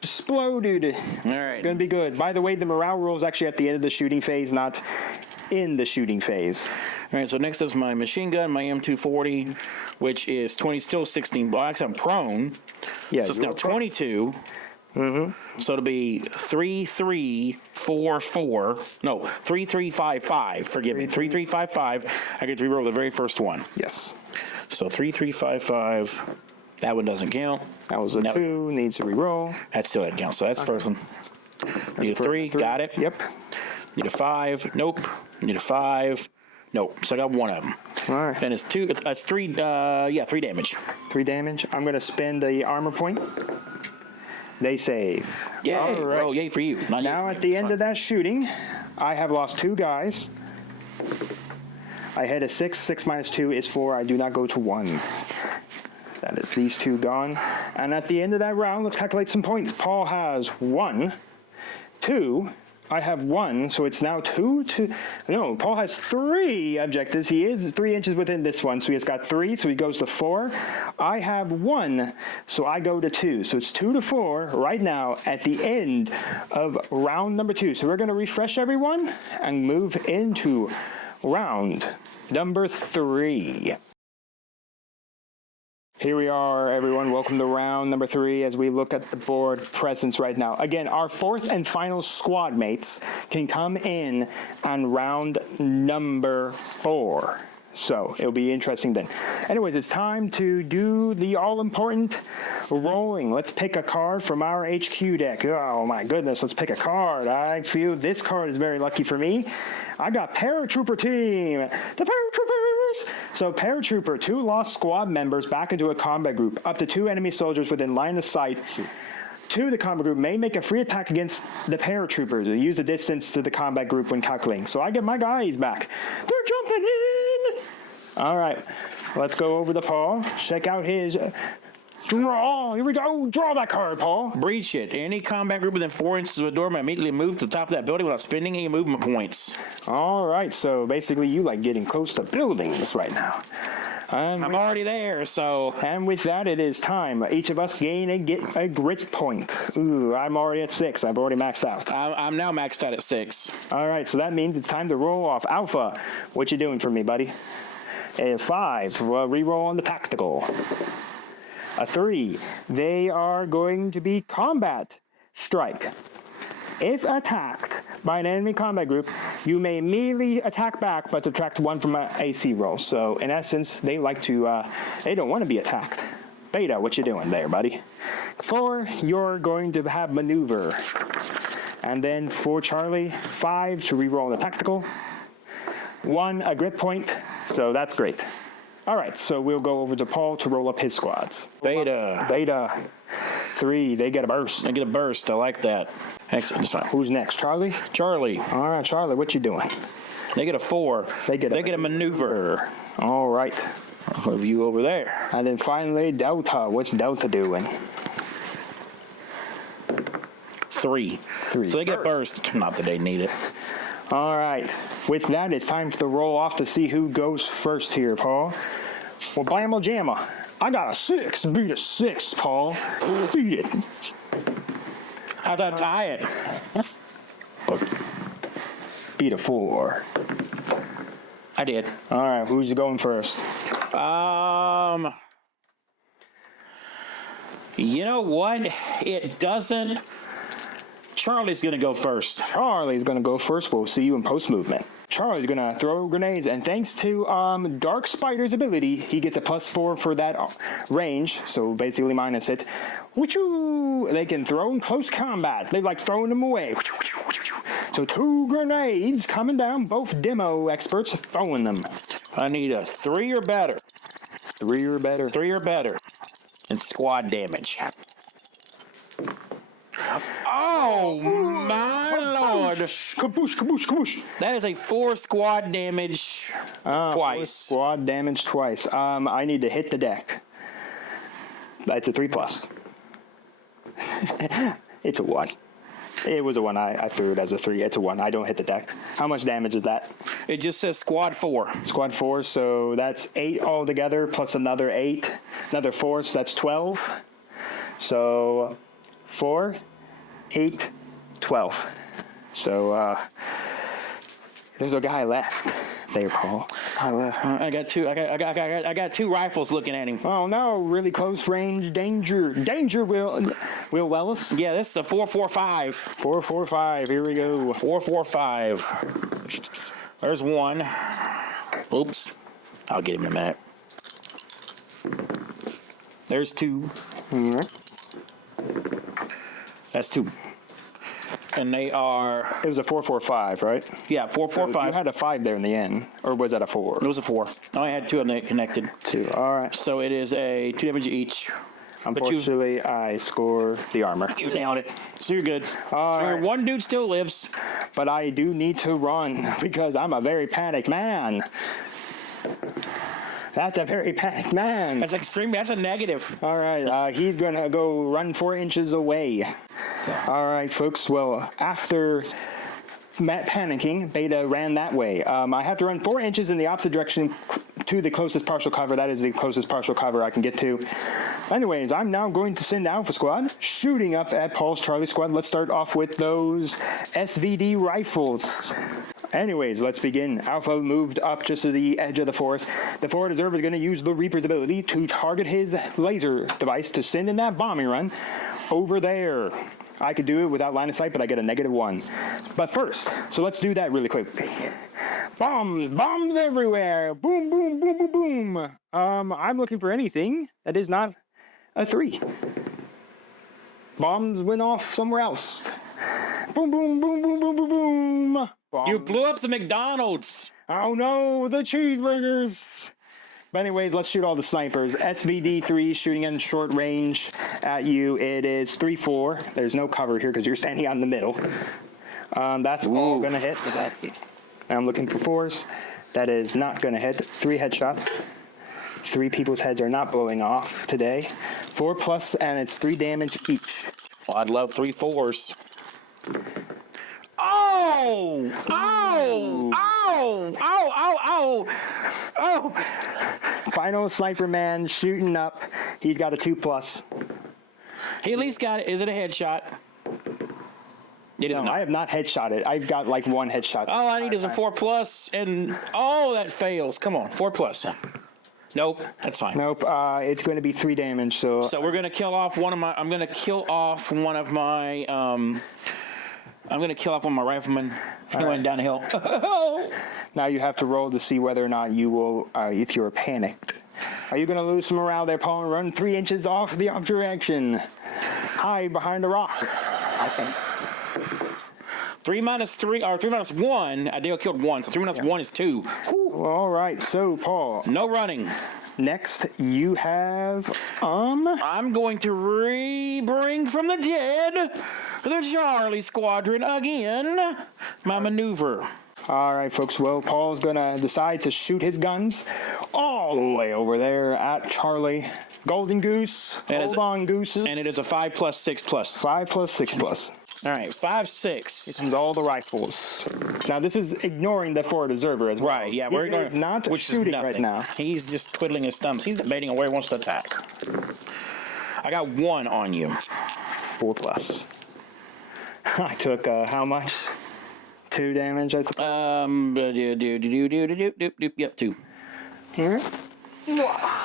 exploded. All right. Gonna be good. By the way, the morale roll is actually at the end of the shooting phase, not in the shooting phase. All right, so next is my machine gun, my M240, which is 20, still 16 blocks. I'm prone. Yeah. So it's now 22. Mm-hmm. So it'll be 3, 3, 4, 4. No, 3, 3, 5, 5. Forgive me. 3, 3, 5, 5. I get to reroll the very first one. Yes. So 3, 3, 5, 5. That one doesn't count. That was a 2. Needs to re-roll. That still doesn't count. So that's the first one. Need a 3. Got it. Yep. Need a 5. Nope. Need a 5. Nope. So I got 1 of them. All right. Then it's 2. That's 3. 3 damage. 3 damage. I'm gonna spend the armor point. They save. Yay. All right. Oh, yay for you. Not yay Now for at me. the It's end fine. of that shooting, I have lost 2 guys. I had a 6. 6 minus 2 is 4. I do not go to 1. That is these 2 gone. And at the end of that round, let's calculate some points. Paul has 1, 2. I have 1, so it's now 2 to... No, Paul has 3 objectives. He is 3 inches within this one, so he has got 3, so he goes to 4. I have 1, so I go to 2. So it's 2 to 4 right now at the end of round number 2. So we're going to refresh everyone and move into round number 3. Here we are, everyone. Welcome to round number 3 as we look at the board presence right now. Again, our 4th and final squad mates can come in on round number 4. So it'll be interesting then. Anyways, it's time to do the all-important rolling. Let's pick a card from our HQ deck. Oh my goodness, let's pick a card. I feel this card is very lucky for me. I got Paratrooper Team. The Paratroopers! So Paratrooper, 2 lost squad members back into a combat group. Up to 2 enemy soldiers within line of sight to the combat group may make a free attack against the paratroopers. Use the distance to the combat group when calculating. So I get my guys back. They're jumping in! All right, let's go over to Paul. Check out his draw. Here we go. Draw that card, Paul. Breach it. Any combat group within 4 inches of a door may immediately move to the top of that building without spending any movement points. All right, so basically you like getting close to buildings right now. I'm already there, so... And with that, it is time. Each of us gain a grit point. Ooh, I'm already at 6. I've already maxed out. I'm now maxed out at 6. All right, so that means it's time to roll off. Alpha, what you doing for me, buddy? A 5, re-roll on the tactical. A 3, they are going to be combat strike. If attacked by an enemy combat group, you may immediately attack back, but subtract 1 from an AC roll. So in essence, they like to, they don't want to be attacked. Beta, what you doing there, buddy? 4, you're going to have maneuver. And then for Charlie, 5 to reroll the tactical. 1 a grit point, so that's great. All right, so we'll go over to Paul to roll up his squads. Beta. 3, they get a burst. I get a burst. I like that. Excellent. Who's next, Charlie? Charlie. All right, Charlie, what you doing? They get a 4. They get a maneuver. All right. I'll move you over there. And then finally, Delta. What's Delta doing? 3. So they get burst. Not that they need it. All right. With that, it's time to roll off to see who goes first here, Paul. Well, blammo jamma. I got a 6. Beat a 6, Paul. Beat it. How'd I tie it? Beat a 4. I did. All right. Who's going first? You know what? It doesn't. Charlie's going to go first. Charlie's going to go first. We'll see you in post movement. Charlie's going to throw grenades, and thanks to Dark Spider's ability, he gets a +4 for that range, so basically minus it. They can throw in close combat. They like throwing them away. So 2 grenades coming down, both demo experts throwing them. I need a 3 or better. 3 or better. 3 or better. And squad damage. Oh, my lord. Kaboosh, kaboosh, kaboosh. That is a 4 squad damage twice. Squad damage twice. I need to hit the deck. That's a 3+. It's a 1. It was a 1. I threw it as a 3. It's a 1. I don't hit the deck. How much damage is that? It just says squad 4. Squad 4, so that's 8 altogether, plus another 8. Another 4, so that's 12. So 4, 8, 12. So there's a guy left there, Paul. I got 2. I got 2 rifles looking at him. Oh no! Really close range danger. Danger, Will Wellis. Yeah, this is a 445. 445. Here we go. 445. There's 1. Oops. I'll get him in a minute. There's 2. That's 2. And they are... It was a 445, right? Yeah, 445. So you had a 5 there in the end, or was that a 4? It was a 4. I only had 2 of them connected. 2. All right. So it is a 2 damage each. Unfortunately, I score the armor. You nailed it. So you're good. All right. 1 dude still lives. But I do need to run because I'm a very panicked man. That's a very panicked man. That's extreme. That's a negative. All right. He's going to go run 4 inches away. All right, folks. Well, after Matt panicking, Beta ran that way. I have to run 4 inches in the opposite direction to the closest partial cover. That is the closest partial cover I can get to. Anyways, I'm now going to send Alpha Squad shooting up at Paul's Charlie Squad. Let's start off with those SVD rifles. Anyways, let's begin. Alpha moved up just to the edge of the forest. The forward observer is going to use the Reaper's ability to target his laser device to send in that bombing run over there. I could do it without line of sight, but I get a -1. But first, so let's do that really quickly. Bombs everywhere. Boom, boom, boom, boom, boom. I'm looking for anything that is not a 3. Bombs went off somewhere else. Boom, boom, boom, boom, boom, boom, boom. Bombs. You blew up the McDonald's. Oh no, the cheeseburgers. But anyways, let's shoot all the snipers. SVD3 shooting in short range at you. It is 3-4. There's no cover here because you're standing out in the middle. That's all going to hit. I'm looking for 4s. That is not going to hit. 3 headshots. 3 people's heads are not blowing off today. 4+, and it's 3 damage each. Well, I'd love 3 4s. Oh! Oh! Oh! Oh! Oh! Oh! Final sniper man shooting up. He's got a 2+. He at least got it. Is it a headshot? It is No, not. I have not headshotted. I've got like 1 headshot. All I need is a 4+, and oh, that fails. Come on, 4+. Nope, that's fine. Nope. It's going to be 3 damage. So we're gonna kill off one of my. I'm gonna kill off one of my. I'm gonna kill off one of my riflemen. He went down the hill. now you have to roll to see whether or not you will, if you're panicked. Are you going to lose some morale there, Paul, and run 3 inches off the off direction? Hide behind a rock. 3 minus 3, or 3 minus 1. I did killed 1, so 3 minus 1 is 2. All right, so Paul. No running. Next, you have I'm going to bring from the dead the Charlie Squadron again. My maneuver. All right, folks. Well, Paul's gonna decide to shoot his guns all the way over there at Charlie. Golden Goose. Hold on, gooses. And it is a 5 plus 6 plus. 5 plus 6 plus. All right, 5, 6. This is all the rifles. Now, this is ignoring the forward observer as well. Right, yeah, we're ignoring. He's not shooting right now. He's just twiddling his thumbs. He's debating on where he wants to attack. I got 1 on you. 4 plus. I took how much? 2 damage, I suppose. Yep, 2. Here.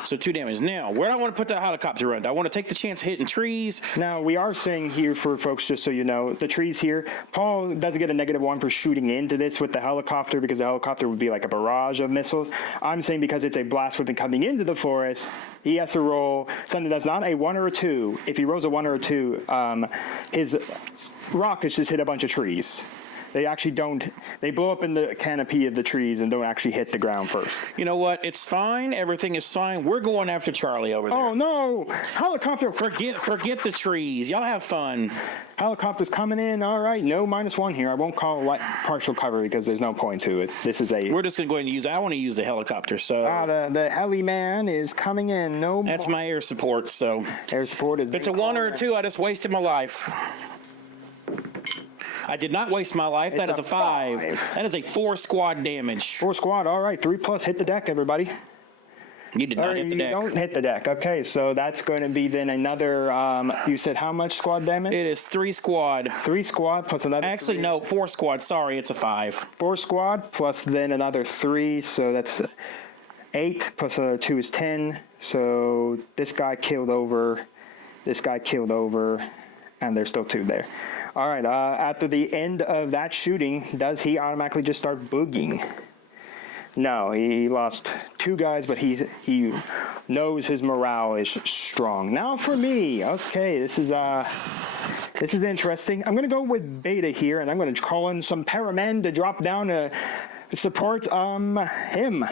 So 2 damage. Now, where do I want to put that helicopter run? Do I want to take the chance hitting trees? Now, we are saying here for folks, just so you know, the trees here, Paul doesn't get a -1 for shooting into this with the helicopter because the helicopter would be like a barrage of missiles. I'm saying because it's a blast weapon coming into the forest, he has to roll something that's not a 1 or a 2. If he rolls a 1 or a 2, his rockets just hit a bunch of trees. They actually don't, they blow up in the canopy of the trees and don't actually hit the ground first. You know what? It's fine. Everything is fine. We're going after Charlie over there. Oh, no. Helicopter. Forget the trees. Y'all have fun. Helicopter's coming in. All right. No -1 here. I won't call it partial cover because there's no point to it. This is a... We're just going to go ahead and use... I want to use the helicopter, so... the heli man is coming in. No more. That's my air support, so... Air support is... If it's a 1 or a 2, I just wasted my life. I did not waste my life. That is a 5. That is a 4 squad damage. 4 squad. All right. 3 plus. Hit the deck, everybody. You did not hit the deck. You don't hit the deck. Okay, so that's going to be then another, you said how much squad damage? It is 3 squad. 3 squad plus another Actually, 3. no, 4 squad. Sorry, it's a 5. 4 squad plus then another 3, so that's 8 plus another 2 is 10. So this guy killed over, and there's still 2 there. All right, after the end of that shooting, does he automatically just start boogieing? No, he lost 2 guys, but he knows his morale is strong. Now for me, okay, this is interesting. I'm gonna go with Beta here, and I'm gonna call in some paramen to drop down to support him.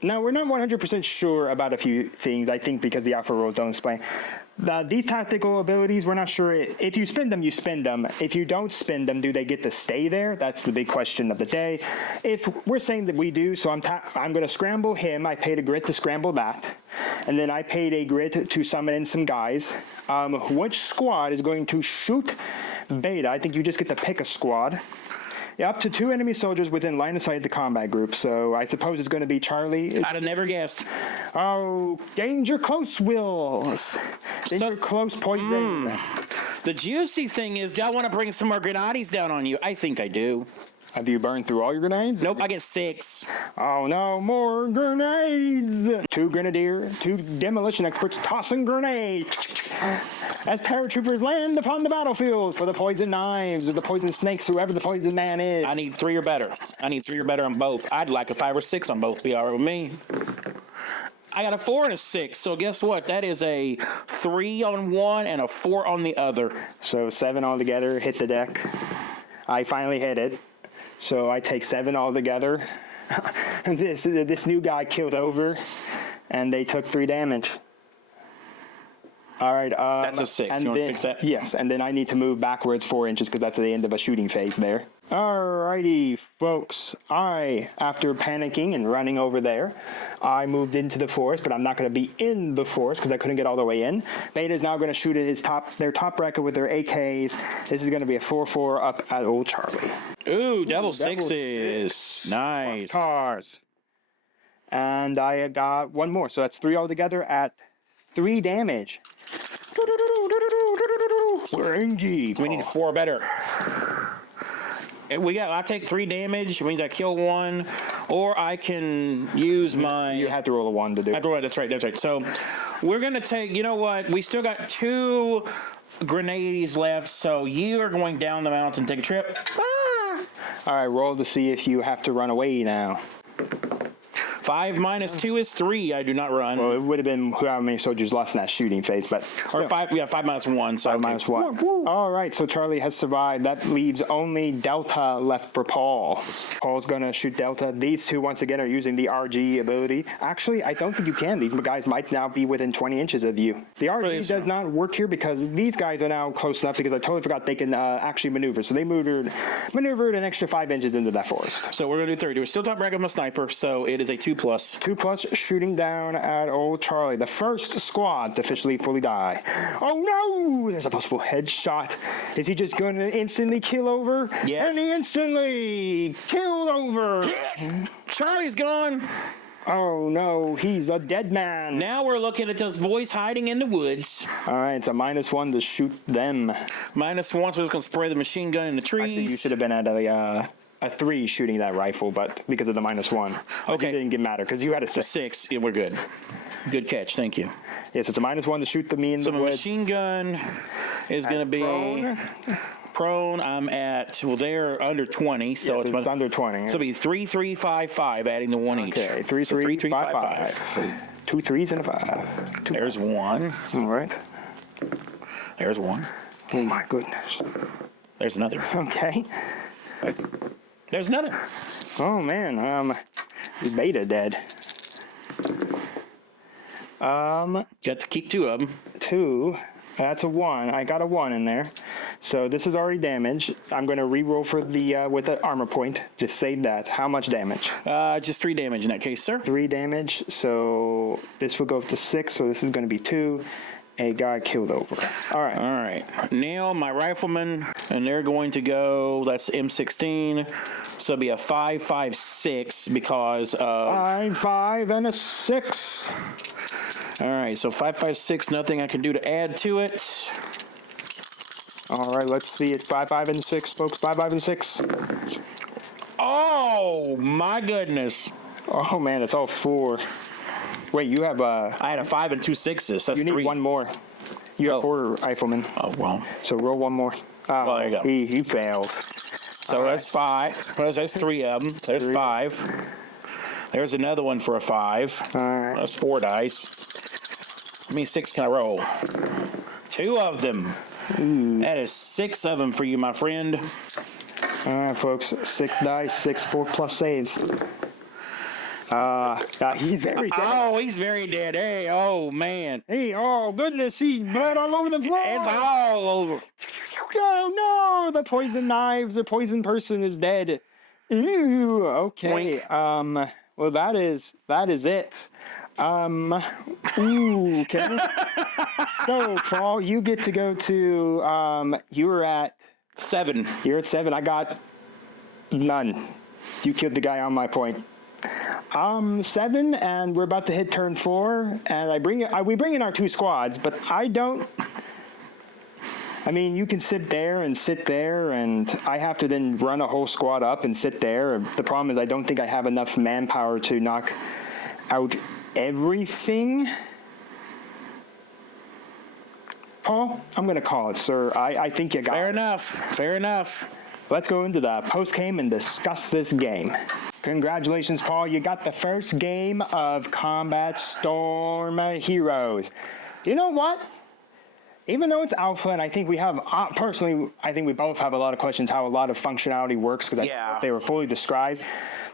Now we're not 100% sure about a few things. I think because the alpha rules don't explain. These tactical abilities, we're not sure. If you spend them, you spend them. If you don't spend them, do they get to stay there? That's the big question of the day. If we're saying that we do, so I'm going to scramble him. I paid a grit to scramble that. And then I paid a grit to summon in some guys. Which squad is going to shoot Beta? I think you just get to pick a squad. Up to 2 enemy soldiers within line of sight of the combat group. So I suppose it's going to be Charlie. I'd have never guessed. Oh, danger close, Wills. Danger close, poison. The juicy thing is, do I want to bring some more grenades down on you? I think I do. Have you burned through all your grenades? Nope, I get 6. Oh no, more grenades! 2 grenadier, 2 demolition experts tossing grenades. As paratroopers land upon the battlefield for the poison knives or the poison snakes, whoever the poison man is. I need 3 or better. I need 3 or better on both. I'd like a 5 or 6 on both. Be all right with me. I got a 4 and a 6, so guess what? That is a 3 on one and a 4 on the other. So 7 altogether, hit the deck. I finally hit it. So I take 7 altogether. This new guy killed over, and they took 3 damage. All right. That's a 6. You want to fix that? Yes, and then I need to move backwards 4 inches because that's the end of a shooting phase there. Alrighty, folks. After panicking and running over there, I moved into the forest, but I'm not going to be in the forest because I couldn't get all the way in. Beta is now going to shoot at their top bracket with their AKs. This is going to be a 4-4 up at Old Charlie. Ooh, double sixes. Nice. Cars. And I got 1 more, so that's 3 altogether at 3 damage. We're in G. We need 4 better. I take 3 damage, which means I kill 1, or I can use my... You have to roll a 1 to do it. That's right. So we're going to take, you know what, we still got 2 grenades left, so you are going down the mountain, take a trip. All right, roll to see if you have to run away now. 5 minus 2 is 3. I do not run. Well, it would have been how many soldiers lost in that shooting phase, but Or 5, yeah, 5 minus 1. So 5 minus 1. All right, so Charlie has survived. That leaves only Delta left for Paul. Paul's going to shoot Delta. These two, once again, are using the RG ability. Actually, I don't think you can. These guys might now be within 20 inches of you. The RG does not work here because these guys are now close enough because I totally forgot they can actually maneuver. So they maneuvered an extra 5 inches into that forest. So we're going to do 30. We're still top rank of a sniper, so it is a 2+. 2+ shooting down at old Charlie. The first squad to officially fully die. Oh no! There's a possible headshot. Is he just going to instantly kill over? Yes. And he instantly killed over. Charlie's gone. Oh no, he's a dead man. Now we're looking at those boys hiding in the woods. All right, it's a -1 to shoot them. -1, so we're just going to spray the machine gun in the trees. Actually, you should have been at a 3 shooting that rifle, but because of the -1. Okay. It didn't get matter because you had a 6. 6. Yeah, we're good. Good catch. Thank you. Yes, it's a -1 to shoot me in the So woods. the machine gun is going to be prone. I'm at, well, they're under 20, so Yes, it's under 20. So it'll be 3, 3, 5, 5, adding the 1 each. Okay, 3, 3, 5, 5. 2 3s and a 5. There's 1. All right. There's 1. Oh my goodness. There's another. Okay. There's another. Oh man, is Beta dead? Got to keep 2 of them. 2. That's a 1. I got a 1 in there. So this is already damage. I'm going to re-roll for the with the armor point. Just save that. How much damage? Just 3 damage in that case, sir. 3 damage. So this will go up to 6. So this is going to be 2. A guy killed over. All right. All right. Now my riflemen, and they're going to go. That's M16. So it'll be a 5, 5, 6 because of 5, 5, and a 6. All right. So 5, 5, 6. Nothing I can do to add to it. All right. Let's see. It's 5, 5, and 6, folks. 5, 5, and 6. Oh my goodness! Oh man, it's all 4. Wait, you have I had a 5 and 2 6s. That's you need 3. 1 more. You have 4 riflemen. Oh well. So roll 1 more. Well, there you go. He failed. So that's 5. There's 3 of them. There's 5. There's another one for a 5. All right. That's 4 dice. How many 6 can I roll? 2 of them. That is 6 of them for you, my friend. All right, folks. 6 dice, 6 4+ saves. He's very dead. Oh, he's very dead. Hey, oh man. Hey, oh goodness, he's blood all over the floor. It's all over. Oh no, the poison knives, the poison person is dead. Ooh, okay. Oink. Well, that is it. Ooh, okay. So, Paul, you get to go to, you were at 7. You're at 7. I got none. You killed the guy on my point. 7, and we're about to hit turn 4, and we bring in our 2 squads, but I mean, you can sit there, and I have to then run a whole squad up and sit there. The problem is I don't think I have enough manpower to knock out everything. Paul, I'm going to call it, sir. I think you got it. Fair enough. Let's go into the post-game and discuss this game. Congratulations, Paul. You got the first game of Combat Storm Heroes. You know what? Even though it's alpha, and I think we have, personally, I think we both have a lot of questions how a lot of functionality works because they were fully described.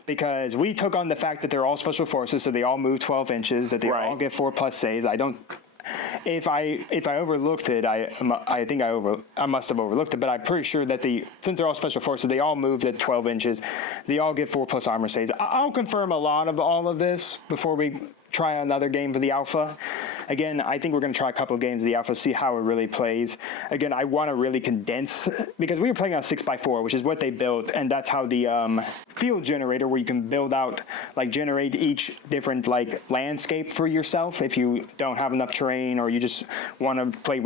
Because we took on the fact that they're all special forces, so they all move 12 inches, that they all get 4+ saves. I don't. If I overlooked it, I think I must have overlooked it, but I'm pretty sure that since they're all special forces, they all moved at 12 inches. They all get 4+ armor saves. I'll confirm a lot of all of this before we try another game for the alpha. Again, I think we're going to try a couple of games of the alpha, see how it really plays. Again, I want to really condense, because we were playing on 6x4, which is what they built, and that's how the field generator, where you can build out, like generate each different like landscape for yourself if you don't have enough terrain or you just want to play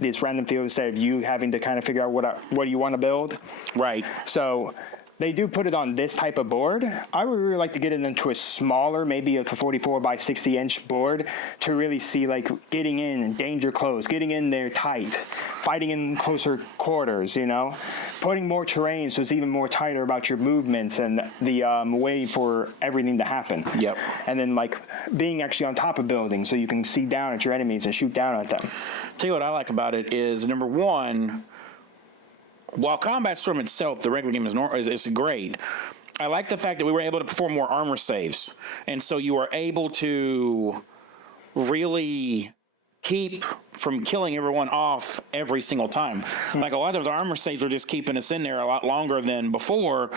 this random field instead of you having to kind of figure out what you want to build. Right. So they do put it on this type of board. I would really like to get it into a smaller, maybe a 44 by 60 inch board to really see like getting in and danger close, getting in there tight, fighting in closer quarters, putting more terrain so it's even more tighter about your movements and the way for everything to happen. Yep. And then like being actually on top of buildings so you can see down at your enemies and shoot down at them. Tell you what I like about it is, number one, while Combat Storm itself, the regular game is great, I like the fact that we were able to perform more armor saves. And so you are able to really keep from killing everyone off every single time. Like a lot of those armor saves are just keeping us in there a lot longer than before.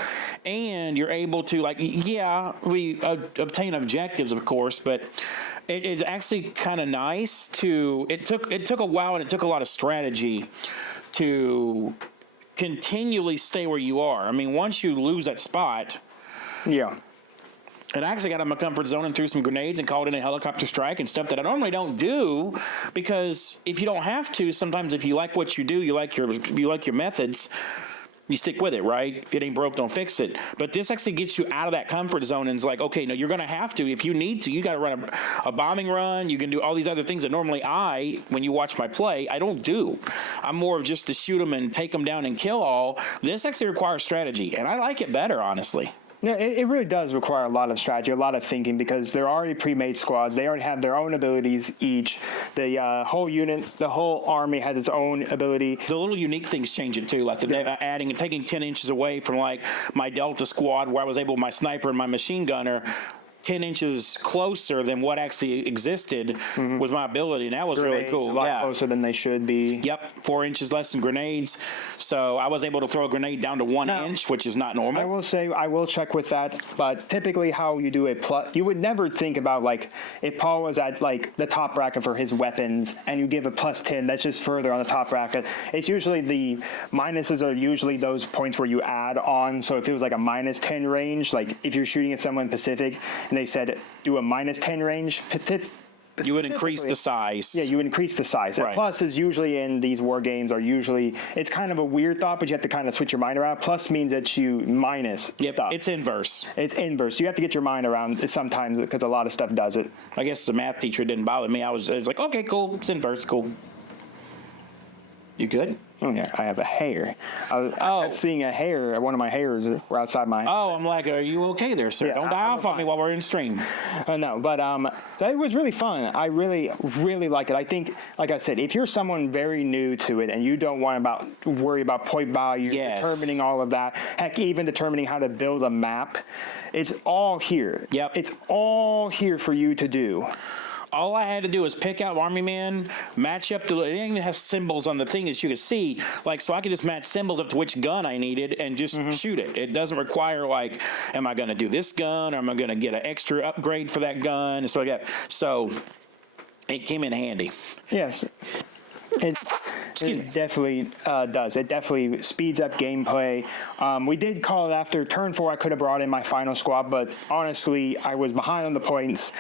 And you're able to, like, yeah, we obtain objectives, of course, but it's actually kind of nice to, it took a while and it took a lot of strategy to continually stay where you are. I mean, once you lose that spot, yeah. and I actually got out of my comfort zone and threw some grenades and called in a helicopter strike and stuff that I normally don't do, because if you don't have to, sometimes if you like what you do, you like your methods, you stick with it, right? If it ain't broke, don't fix it. But this actually gets you out of that comfort zone and it's like, okay, no, you're going to have to. If you need to, you got to run a bombing run. You can do all these other things that normally when you watch my play, I don't do. I'm more of just to shoot them and take them down and kill all. This actually requires strategy, and I like it better, honestly. Yeah, it really does require a lot of strategy, a lot of thinking, because they're already pre-made squads. They already have their own abilities each. The whole unit, the whole army has its own ability. The little unique things change it too, like adding and taking 10 inches away from like my Delta squad, where I was able, my sniper and my machine gunner, 10 inches closer than what actually existed was my ability, and that was Grenades, really cool. a lot closer than they should be. Yep, 4 inches less than grenades. So I was able to throw a grenade down to 1 inch, which is not normal. I will say, I will check with that, but typically how you do it, you would never think about, like, if Paul was at, like, the top bracket for his weapons, and you give a plus 10, that's just further on the top bracket. It's usually the minuses are usually those points where you add on. So if it was like a minus 10 range, like if you're shooting at someone Pacific, and they said do a minus 10 range, you would increase the size. Yeah, you would increase the size. Right. Plus is usually in these war games are usually, it's kind of a weird thought, but you have to kind of switch your mind around. Plus means that you minus stuff. It's inverse. It's inverse. You have to get your mind around it sometimes because a lot of stuff does it. I guess the math teacher didn't bother me. I was like, okay, cool. It's inverse. Cool. You good? Oh, yeah, I have a hair. I was seeing a hair. One of my hairs were outside my. Oh, I'm like, are you okay there, sir? Yeah, Don't die off on me while we're in stream. No, but it was really fun. I really, really like it. I think, like I said, if you're someone very new to it and you don't want to worry about point value, determining all of that, heck, even determining how to build a map, it's all here. Yep. It's all here for you to do. All I had to do was pick out Army Man, match up to it. Even has symbols on the thing that you could see, like, so I could just match symbols up to which gun I needed and just shoot it. It doesn't require, like, am I going to do this gun, or am I going to get an extra upgrade for that gun and stuff like that. So it came in handy. Yes. It definitely does. It definitely speeds up gameplay. We did call it after turn 4. I could have brought in my final squad, but honestly, I was behind on the points.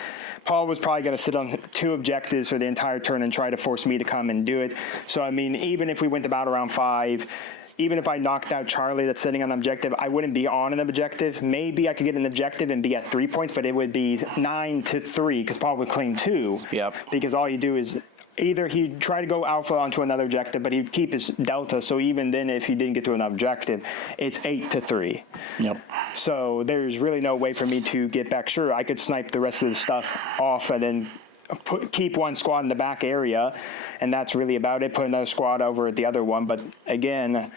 Paul was probably going to sit on 2 objectives for the entire turn and try to force me to come and do it. So, I mean, even if we went about around 5, even if I knocked out Charlie that's sitting on an objective, I wouldn't be on an objective. Maybe I could get an objective and be at 3 points, but it would be 9-3 because Paul would claim 2. Yep. Because all you do is either he'd try to go alpha onto another objective, but he'd keep his delta. So even then, if he didn't get to an objective, it's 8-3. Yep. So there's really no way for me to get back. Sure, I could snipe the rest of the stuff off and then keep one squad in the back area, and that's really about it. Put another squad over at the other one. But again,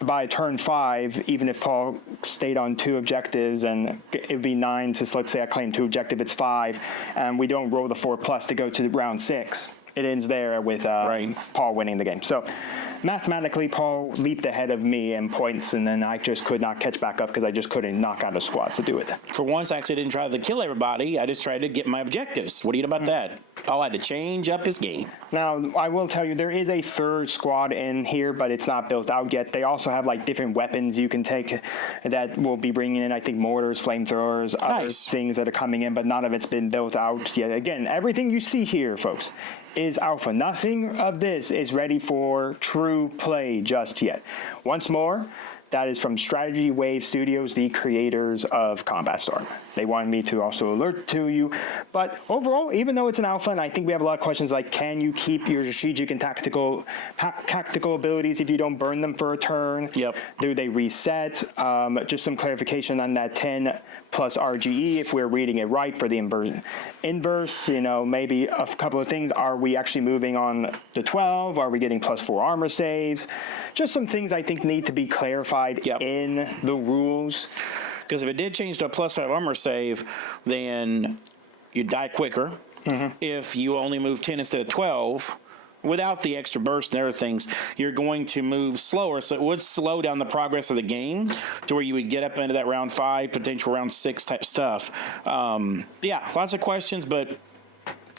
by turn 5, even if Paul stayed on 2 objectives, and it would be 9 to, let's say I claim 2 objective, it's 5, and we don't roll the 4+ to go to round 6. It ends there with Paul winning the game. So mathematically, Paul leaped ahead of me in points, and then I just could not catch back up because I just couldn't knock out a squad to do it. For once, I actually didn't try to kill everybody. I just tried to get my objectives. What do you know about that? Paul had to change up his game. Now, I will tell you, there is a 3rd squad in here, but it's not built out yet. They also have, like, different weapons you can take that will be bringing in, I think, mortars, flamethrowers, other things that are coming in, but none of it's been built out yet. Again, everything you see here, folks, is alpha. Nothing of this is ready for true play just yet. Once more, That is from Strategy Wave Studios, the creators of Combat Storm. They wanted me to also alert to you. But overall, even though it's an alpha, and I think we have a lot of questions like, can you keep your strategic and tactical abilities if you don't burn them for a turn? Yep. Do they reset? Just some clarification on that 10 plus RGE, if we're reading it right for the inverse, you know, maybe a couple of things. Are we actually moving on the 12? Are we getting +4 armor saves? Just some things I think need to be clarified in the rules. Because if it did change to a +5 armor save, then you die quicker. If you only move 10 instead of 12, without the extra burst and other things, you're going to move slower. So it would slow down the progress of the game to where you would get up into that round 5, potential round 6 type stuff. Yeah, lots of questions, but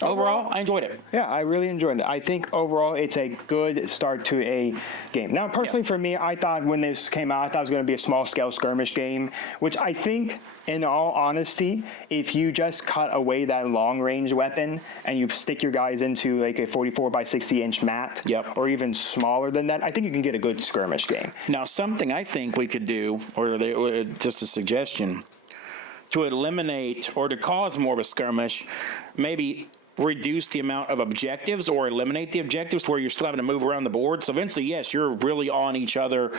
overall, I enjoyed it. Yeah, I really enjoyed it. I think overall it's a good start to a game. Now, personally for me, I thought when this came out, I thought it was going to be a small-scale skirmish game, which I think, in all honesty, if you just cut away that long-range weapon and you stick your guys into like a 44 by 60-inch mat, or even smaller than that, I think you can get a good skirmish game. Now, something I think we could do, or just a suggestion, to eliminate or to cause more of a skirmish, maybe reduce the amount of objectives or eliminate the objectives to where you're still having to move around the board. So eventually, yes, you're really on each other,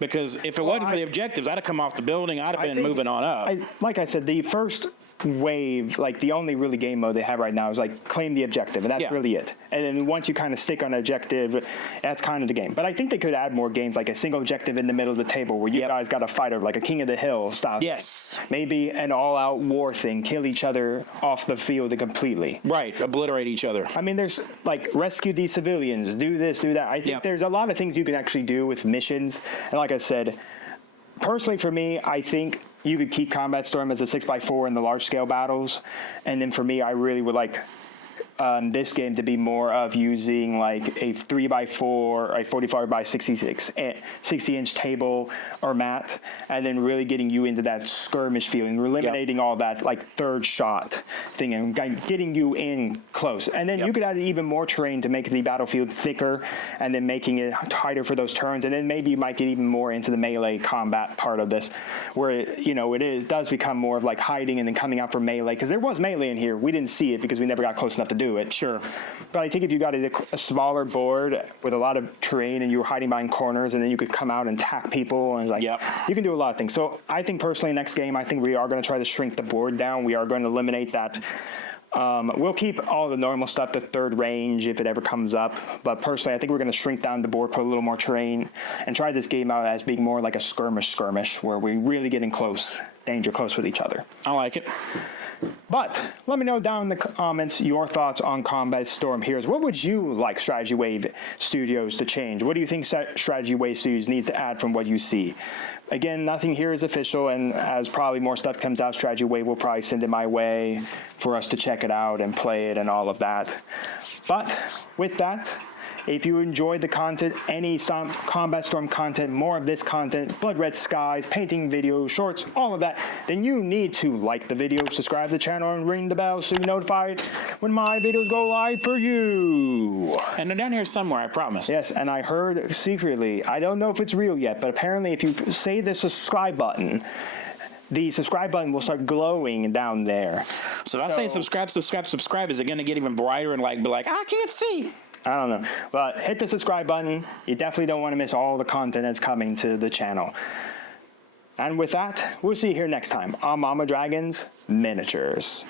because if it wasn't for the objectives, I'd have come off the building. I'd have been moving on up. Like I said, the first wave, like the only really game mode they have right now is like claim the objective, and that's really it. And then once you kind of stick on an objective, that's kind of the game. But I think they could add more games, like a single objective in the middle of the table where you guys got to fight over, like a King of the Hill style. Yes. Maybe an all-out war thing, kill each other off the field completely. Right, obliterate each other. I mean, there's like rescue these civilians, do this, do that. I think there's a lot of things you can actually do with missions. And like I said, personally for me, I think you could keep Combat Storm as a 6x4 in the large-scale battles. And then for me, I really would like this game to be more of using like a 3x4, a 45 by 60-inch table or mat, and then really getting you into that skirmish feeling, eliminating all that like third shot thing and getting you in close. And then you could add even more terrain to make the battlefield thicker, and then making it tighter for those turns. And then maybe you might get even more into the melee combat part of this, where it does become more of like hiding and then coming out for melee, because there was melee in here. We didn't see it because we never got close enough to do it. Sure. But I think if you got a smaller board with a lot of terrain and you were hiding behind corners, and then you could come out and attack people, and you can do a lot of things. So I think personally next game, I think we are going to try to shrink the board down. We are going to eliminate that. We'll keep all the normal stuff to third range if it ever comes up. But personally, I think we're going to shrink down the board, put a little more terrain, and try this game out as being more like a skirmish, where we really get in close, danger close with each other. I like it. But let me know down in the comments your thoughts on Combat Storm Heroes. What would you like Strategy Wave Studios to change? What do you think Strategy Wave Studios needs to add from what you see? Again, nothing here is official, and as probably more stuff comes out, Strategy Wave will probably send it my way for us to check it out and play it and all of that. But with that, if you enjoyed the content, any Combat Storm content, more of this content, Blood Red Skies, painting videos, shorts, all of that, then you need to like the video, subscribe to the channel, and ring the bell so you're notified when my videos go live for you. And they're down here somewhere, I promise. Yes, and I heard secretly, I don't know if it's real yet, but apparently if you say the subscribe button, the subscribe button will start glowing down there. So if I say subscribe, is it going to get even brighter and be like, I can't see? I don't know, but hit the subscribe button. You definitely don't want to miss all the content that's coming to the channel. And with that, we'll see you here next time on Mama Dragon's Miniatures.